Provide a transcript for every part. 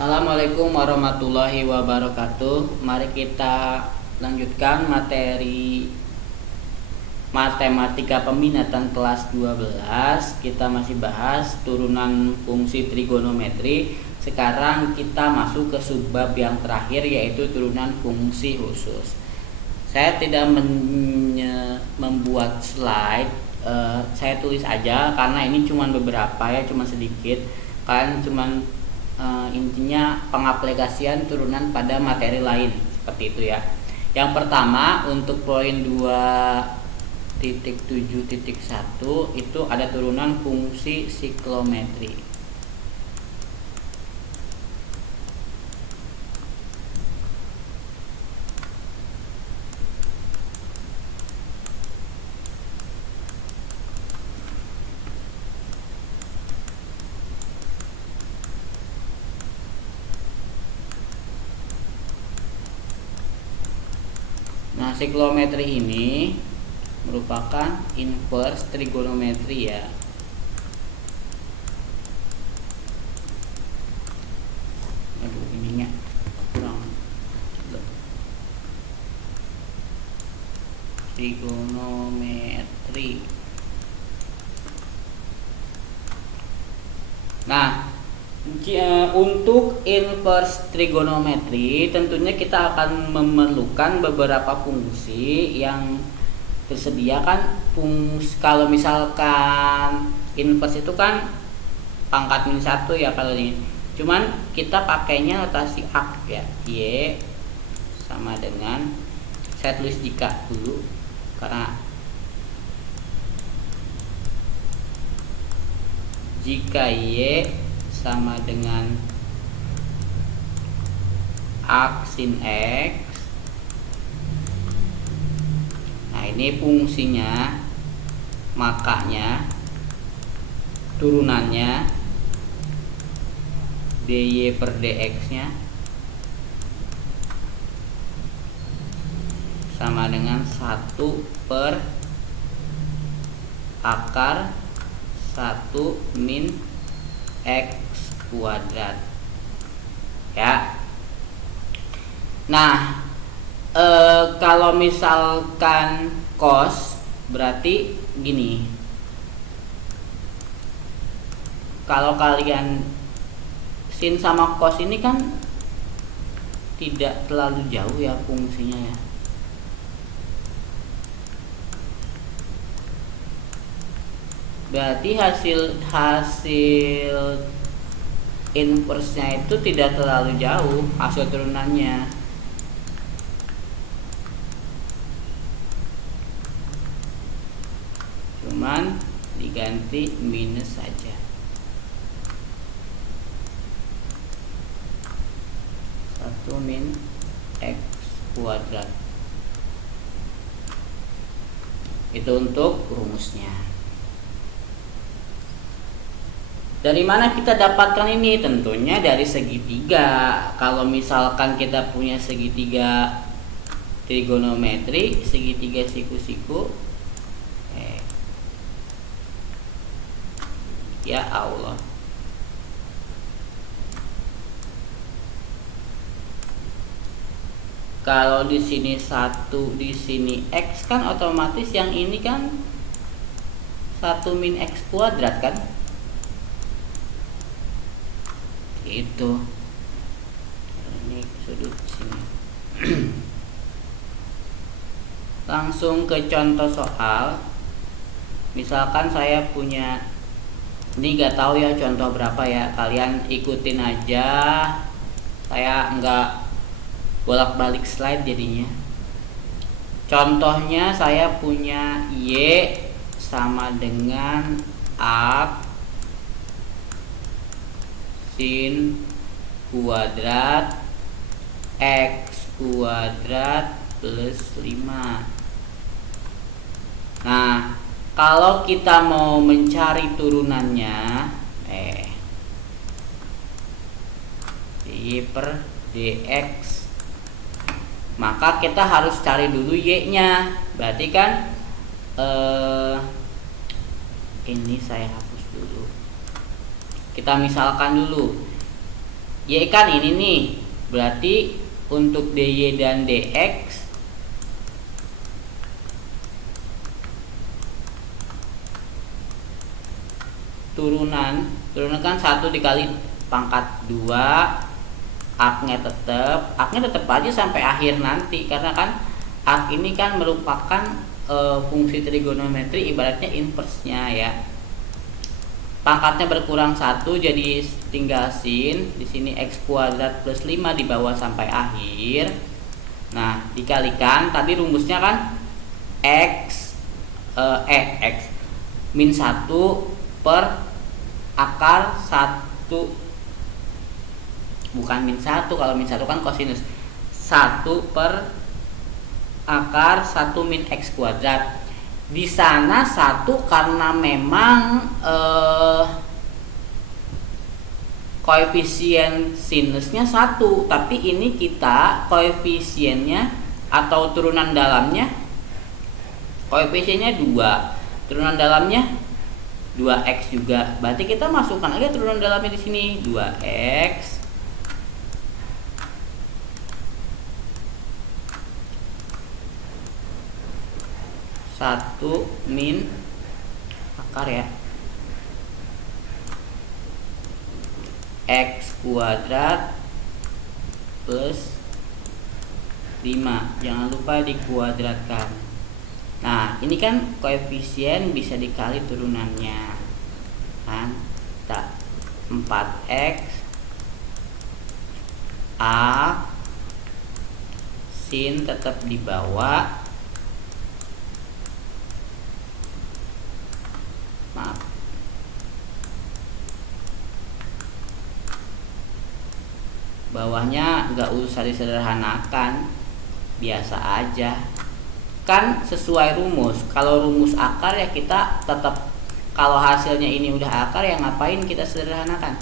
Assalamualaikum warahmatullahi wabarakatuh. Mari kita lanjutkan materi matematika peminatan kelas 12. Kita masih bahas turunan fungsi trigonometri. Sekarang kita masuk ke subbab yang terakhir, yaitu turunan fungsi khusus. Saya tidak membuat slide, saya tulis aja karena ini cuma beberapa ya, cuma sedikit. Kalian cuma intinya pengaplikasian turunan pada materi lain seperti itu ya. Yang pertama untuk poin 2.7.1 itu ada turunan fungsi siklometri. Nah, siklometri ini merupakan inverse trigonometri ya. Aduh, ininya kurang. Trigonometri. Nah, untuk inverse trigonometri tentunya kita akan memerlukan beberapa fungsi yang tersedia kan. Kalau misalkan inverse itu kan pangkat min 1 ya kalau ini. Cuman kita pakainya notasi ak ya. Y sama dengan, saya tulis jika dulu karena jika Y sama dengan ak sin X. Nah, ini fungsinya, makanya turunannya dy per dx nya sama dengan 1 per akar 1 min X kuadrat ya. Nah, kalau misalkan cos berarti gini, kalau kalian sin sama cos ini kan tidak terlalu jauh ya fungsinya ya. Berarti hasil inverse-nya itu tidak terlalu jauh hasil turunannya. Cuman diganti minus saja. 1 min X kuadrat. Itu untuk rumusnya. Dari mana kita dapatkan ini? Tentunya dari segitiga. Kalau misalkan kita punya segitiga trigonometri, segitiga siku-siku, ya Allah. Kalau di sini 1, di sini X kan otomatis yang ini kan 1 min X kuadrat kan? Itu ini sudut sini. Langsung ke contoh soal. Misalkan saya punya, ini gak tahu ya contoh berapa ya, kalian ikutin aja, saya nggak bolak-balik slide jadinya. Contohnya saya punya Y sama dengan ak sin kuadrat X kuadrat plus 5. Nah, kalau kita mau mencari turunannya y per dx, maka kita harus cari dulu y nya. Berarti kan ini saya hapus dulu. Kita misalkan dulu Y kan ini nih, berarti untuk dy dan dx turunan kan 1 dikali pangkat 2, aknya tetap aja sampai akhir nanti, karena kan ak ini kan merupakan fungsi trigonometri, ibaratnya inversnya ya. Pangkatnya berkurang 1, jadi tinggal sin di sini x kuadrat plus 5 di bawah sampai akhir. Nah, dikalikan tadi rumusnya kan x min 1 per akar 1, bukan min 1, kalau min 1 kan kosinus, 1 per akar 1 min x kuadrat. Di sana 1 karena memang koefisien sinusnya 1, tapi ini kita koefisiennya atau turunan dalamnya koefisiennya 2, turunan dalamnya 2x juga. Berarti kita masukkan aja turunan dalamnya di sini, 2x satu min akar ya x kuadrat plus 5, jangan lupa dikuadratkan. Nah, ini kan koefisien bisa dikali turunannya kan, 4x a sin tetap di bawah, bawahnya nggak usah disederhanakan, biasa aja kan sesuai rumus. Kalau rumus akar ya kita tetap, kalau hasilnya ini udah akar ya ngapain kita sederhanakan,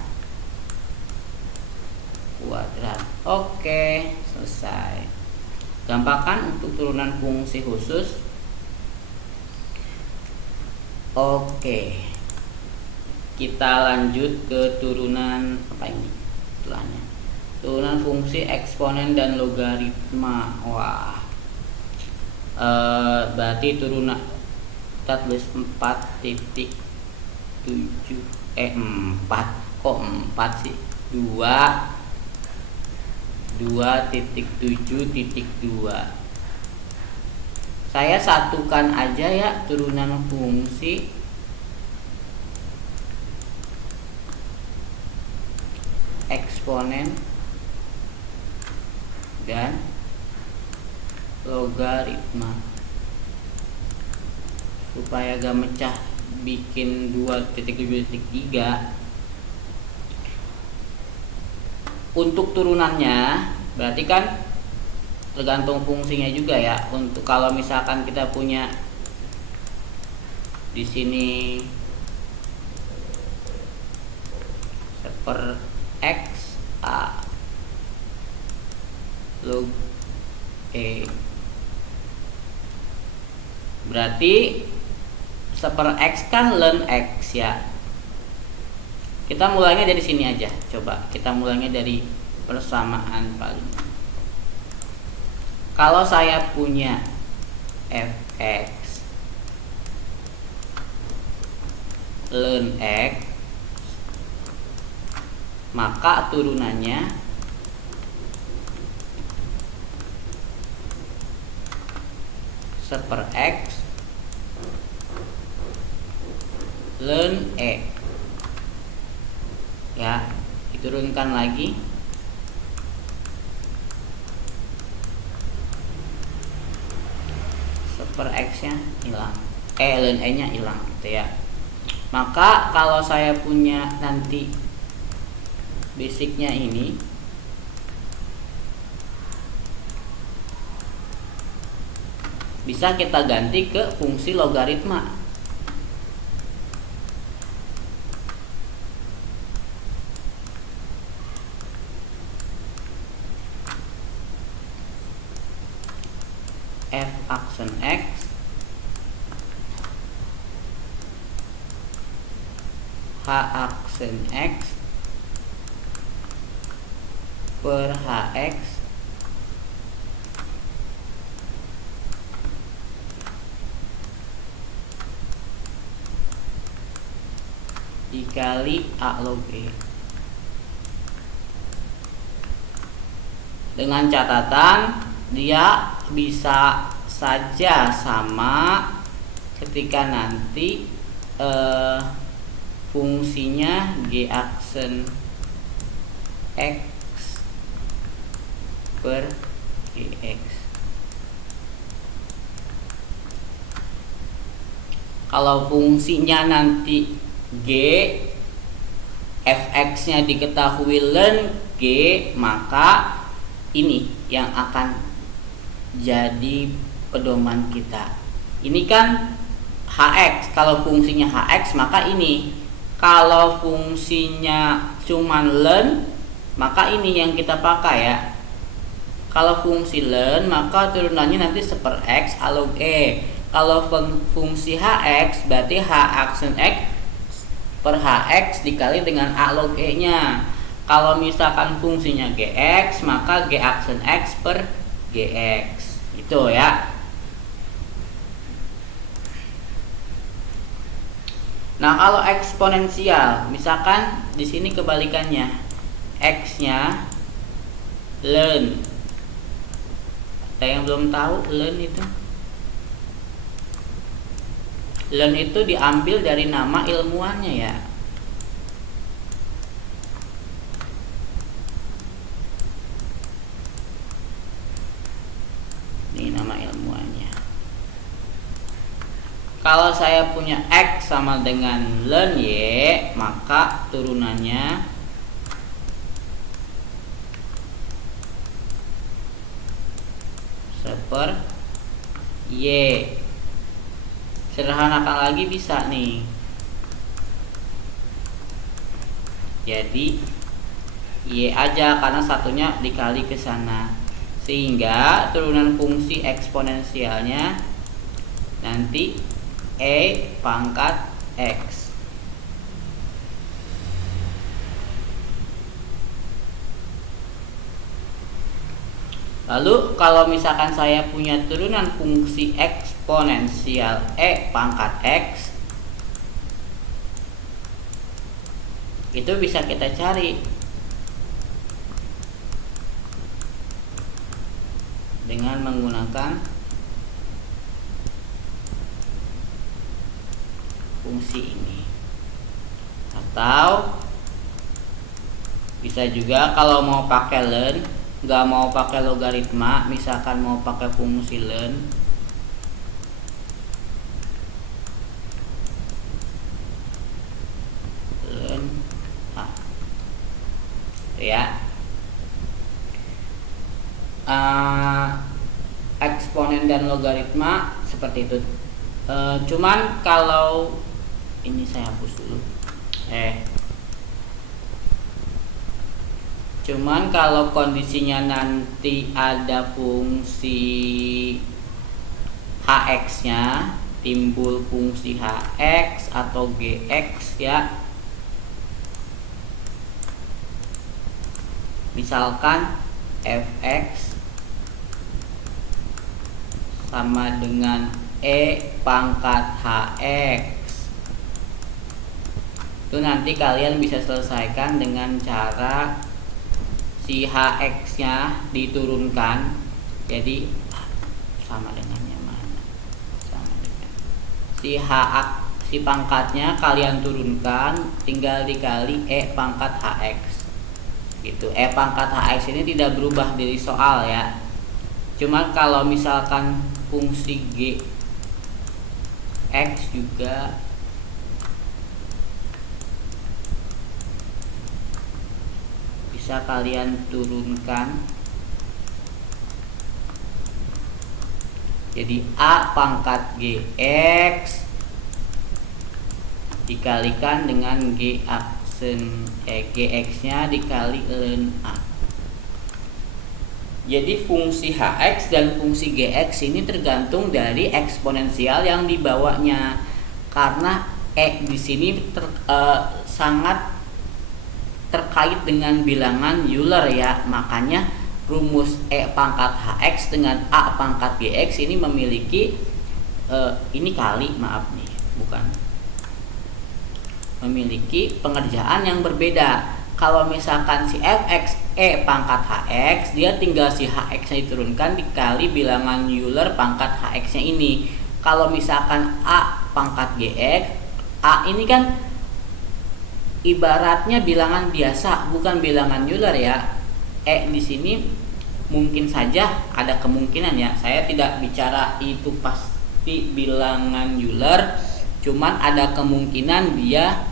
kuadrat. Oke, selesai. Gampang kan untuk turunan fungsi khusus. Oke, kita lanjut ke turunan apa ini setelahnya, turunan fungsi eksponen dan logaritma. Wah, berarti turunan kita tulis 4,7 4 kok 4 sih, 2,7.2. Saya satukan aja ya turunan fungsi eksponen dan logaritma supaya gak mecah bikin 2,7.3. Untuk turunannya berarti kan tergantung fungsinya juga ya. Untuk kalau misalkan kita punya di sini seper x a log e, berarti seper x kan ln x ya. Kita mulainya dari sini aja, coba kita mulainya dari persamaan paling. Kalau saya punya fx ln x, maka turunannya seper x ln e ya, diturunkan lagi per x nya hilang, ln e nya hilang gitu ya. Maka kalau saya punya nanti basicnya ini, bisa kita ganti ke fungsi logaritma. F aksen x H aksen x per hx dikali a log e. Dengan catatan dia bisa saja sama ketika nanti fungsinya g aksen x per gx. Kalau fungsinya nanti g, fx nya diketahui ln g, maka ini yang akan jadi pedoman kita. Ini kan hx, kalau fungsinya hx maka ini. Kalau fungsinya cuman ln, maka ini yang kita pakai ya. Kalau fungsi ln maka turunannya nanti seper x a log e. Kalau fungsi hx berarti h aksen x per hx dikali dengan a log e nya. Kalau misalkan fungsinya gx maka g aksen x per gx. Itu ya. Nah, kalau eksponensial, misalkan di sini kebalikannya, x-nya ln. Ada yang belum tahu ln itu? Ln itu diambil dari nama ilmuannya ya. Ini nama ilmuannya. Kalau saya punya x sama dengan ln y, maka turunannya seper y. Sederhanakan lagi bisa nih. Jadi y aja karena satunya dikali ke sana. Sehingga turunan fungsi eksponensialnya nanti e pangkat x. Lalu kalau misalkan saya punya turunan fungsi eksponensial e pangkat x, itu bisa kita cari dengan menggunakan fungsi ini. Atau bisa juga kalau mau pakai ln, nggak mau pakai logaritma, misalkan mau pakai fungsi ln, ya, eksponen dan logaritma seperti itu. Cuman kalau ini saya hapus dulu. Cuman kalau kondisinya nanti ada fungsi hx-nya, timbul fungsi hx atau gx ya. Misalkan fx sama dengan e pangkat hx. Itu nanti kalian bisa selesaikan dengan cara si hx nya diturunkan. Jadi sama dengannya mana? Sama dengan si pangkatnya kalian turunkan, tinggal dikali e pangkat hx. Gitu. E pangkat hx ini tidak berubah dari soal ya. Cuma kalau misalkan fungsi g x juga bisa kalian turunkan. Jadi a pangkat gx dikalikan dengan g aksen gx nya dikali ln a. Jadi fungsi hx dan fungsi gx ini tergantung dari eksponensial yang dibawanya. Karena e di sini sangat terkait dengan bilangan Euler ya. Makanya rumus E pangkat HX dengan A pangkat GX ini memiliki memiliki pengerjaan yang berbeda. Kalau misalkan si fx E pangkat hx, dia tinggal si hx nya diturunkan dikali bilangan Euler pangkat hx nya ini. Kalau misalkan A pangkat gx, A ini kan ibaratnya bilangan biasa, bukan bilangan Euler ya. E di sini mungkin saja ada kemungkinan ya, saya tidak bicara itu pasti bilangan Euler, cuman ada kemungkinan dia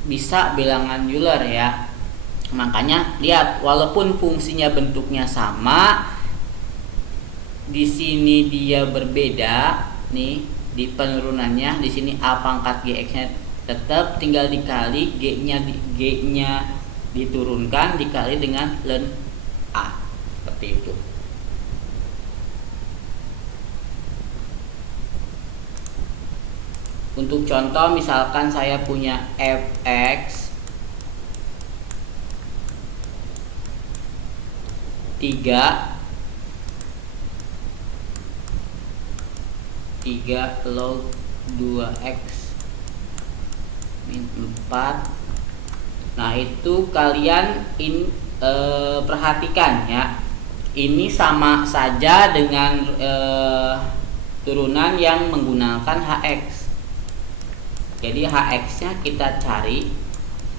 bisa bilangan Euler ya. Makanya lihat, walaupun fungsinya bentuknya sama, di sini dia berbeda nih di penurunannya. Di sini A pangkat GX-nya tetap, tinggal dikali G-nya diturunkan dikali dengan ln A, seperti itu. Untuk contoh, misalkan saya punya fx 3 log 2x min 4. Nah, itu kalian perhatikan ya. Ini sama saja dengan turunan yang menggunakan hx. Jadi hx-nya kita cari,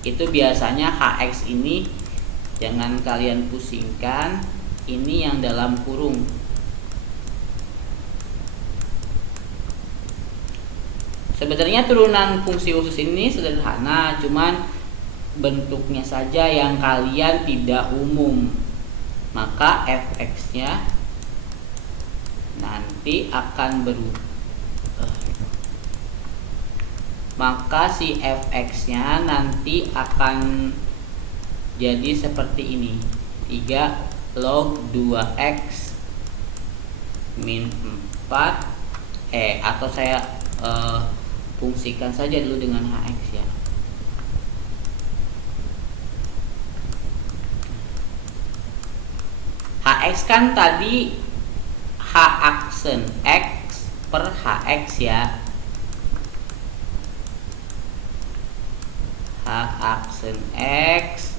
itu biasanya hx ini jangan kalian pusingkan, ini yang dalam kurung. Sebenarnya turunan fungsi usus ini sederhana, cuman bentuknya saja yang kalian tidak umum. Maka fx-nya nanti akan berubah. Maka si fx-nya nanti akan jadi seperti ini, 3 log 2x min 4 atau saya fungsikan saja dulu dengan hx ya. Hx kan tadi h aksen x per hx ya. H aksen x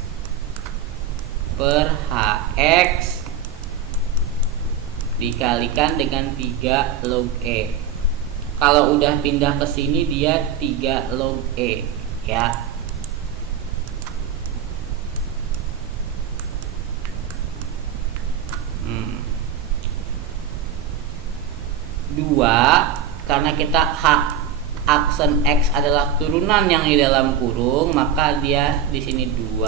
per hx dikalikan dengan 3 log e. Kalau udah pindah ke sini dia 3 log e ya. Dua, karena kita h aksen x adalah turunan yang di dalam kurung, maka dia di sini 2,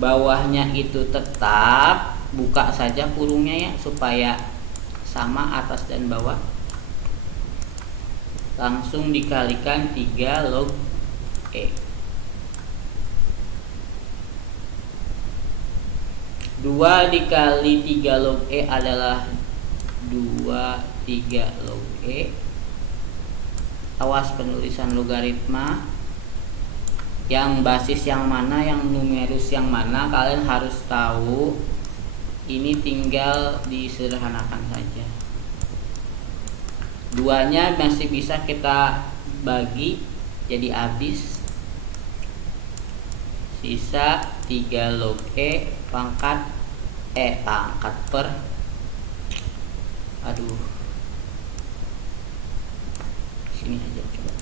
bawahnya itu tetap, buka saja kurungnya ya supaya sama atas dan bawah. Langsung dikalikan 3 log e. 2 dikali 3 log e adalah 3 log e. Awas penulisan logaritma, yang basis yang mana, yang numerus yang mana, kalian harus tahu. Ini tinggal disederhanakan saja. 2-nya masih bisa kita bagi jadi habis, sisa 3 log e pangkat per sini aja coba,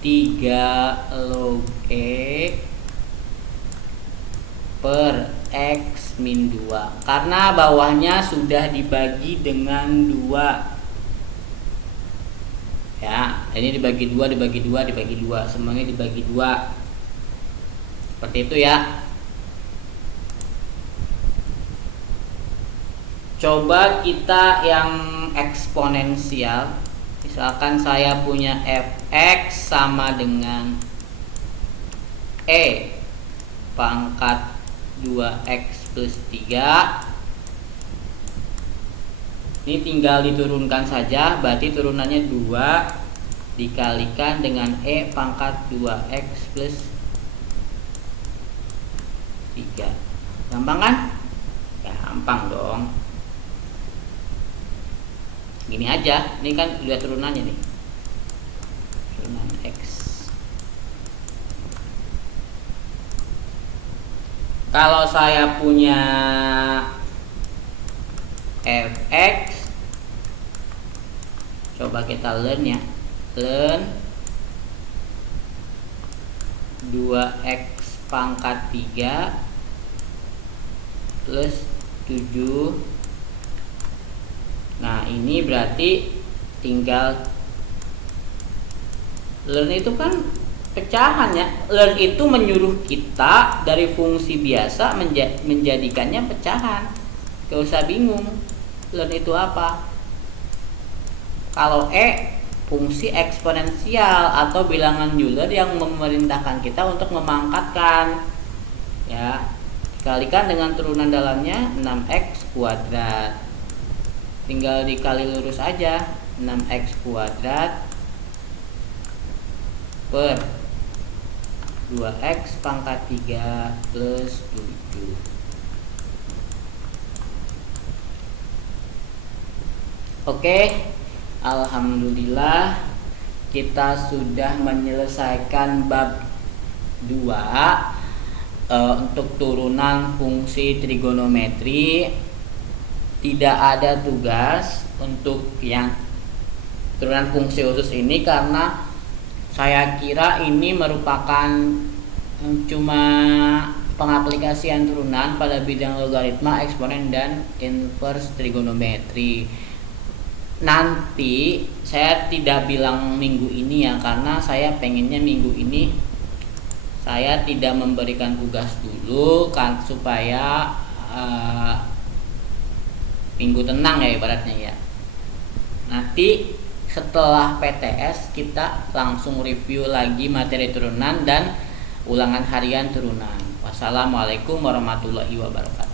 3 log e per x min 2, karena bawahnya sudah dibagi dengan 2 ya. Ini dibagi 2, semuanya dibagi 2, seperti itu ya. Coba kita yang eksponensial. Misalkan saya punya fx sama dengan e pangkat 2x plus 3. Ini tinggal diturunkan saja, berarti turunannya 2 dikalikan dengan E pangkat 2X plus 3. Gampang kan? Gampang dong. Gini aja, ini kan udah turunannya nih, turunan X. Kalau saya punya fx, coba kita learn ya, learn 2x pangkat 3 plus 7. Nah ini berarti tinggal learn itu kan pecahan ya. Learn itu menyuruh kita dari fungsi biasa menjadikannya pecahan. Gak usah bingung learn itu apa. Kalau fungsi eksponensial atau bilangan Euler yang memerintahkan kita untuk memangkatkan ya, dikalikan dengan turunan dalamnya 6x kuadrat, tinggal dikali lurus aja, 6x kuadrat per 2x pangkat 3 plus 7. Oke, alhamdulillah kita sudah menyelesaikan bab 2 untuk turunan fungsi trigonometri. Tidak ada tugas untuk yang turunan fungsi khusus ini karena saya kira ini merupakan cuma pengaplikasian turunan pada bidang logaritma, eksponen, dan inverse trigonometri. Nanti saya tidak bilang minggu ini ya, karena saya pengennya minggu ini saya tidak memberikan tugas dulu kan, supaya minggu tenang ya ibaratnya ya. Nanti setelah PTS kita langsung review lagi materi turunan dan ulangan harian turunan. Wassalamualaikum warahmatullahi wabarakatuh.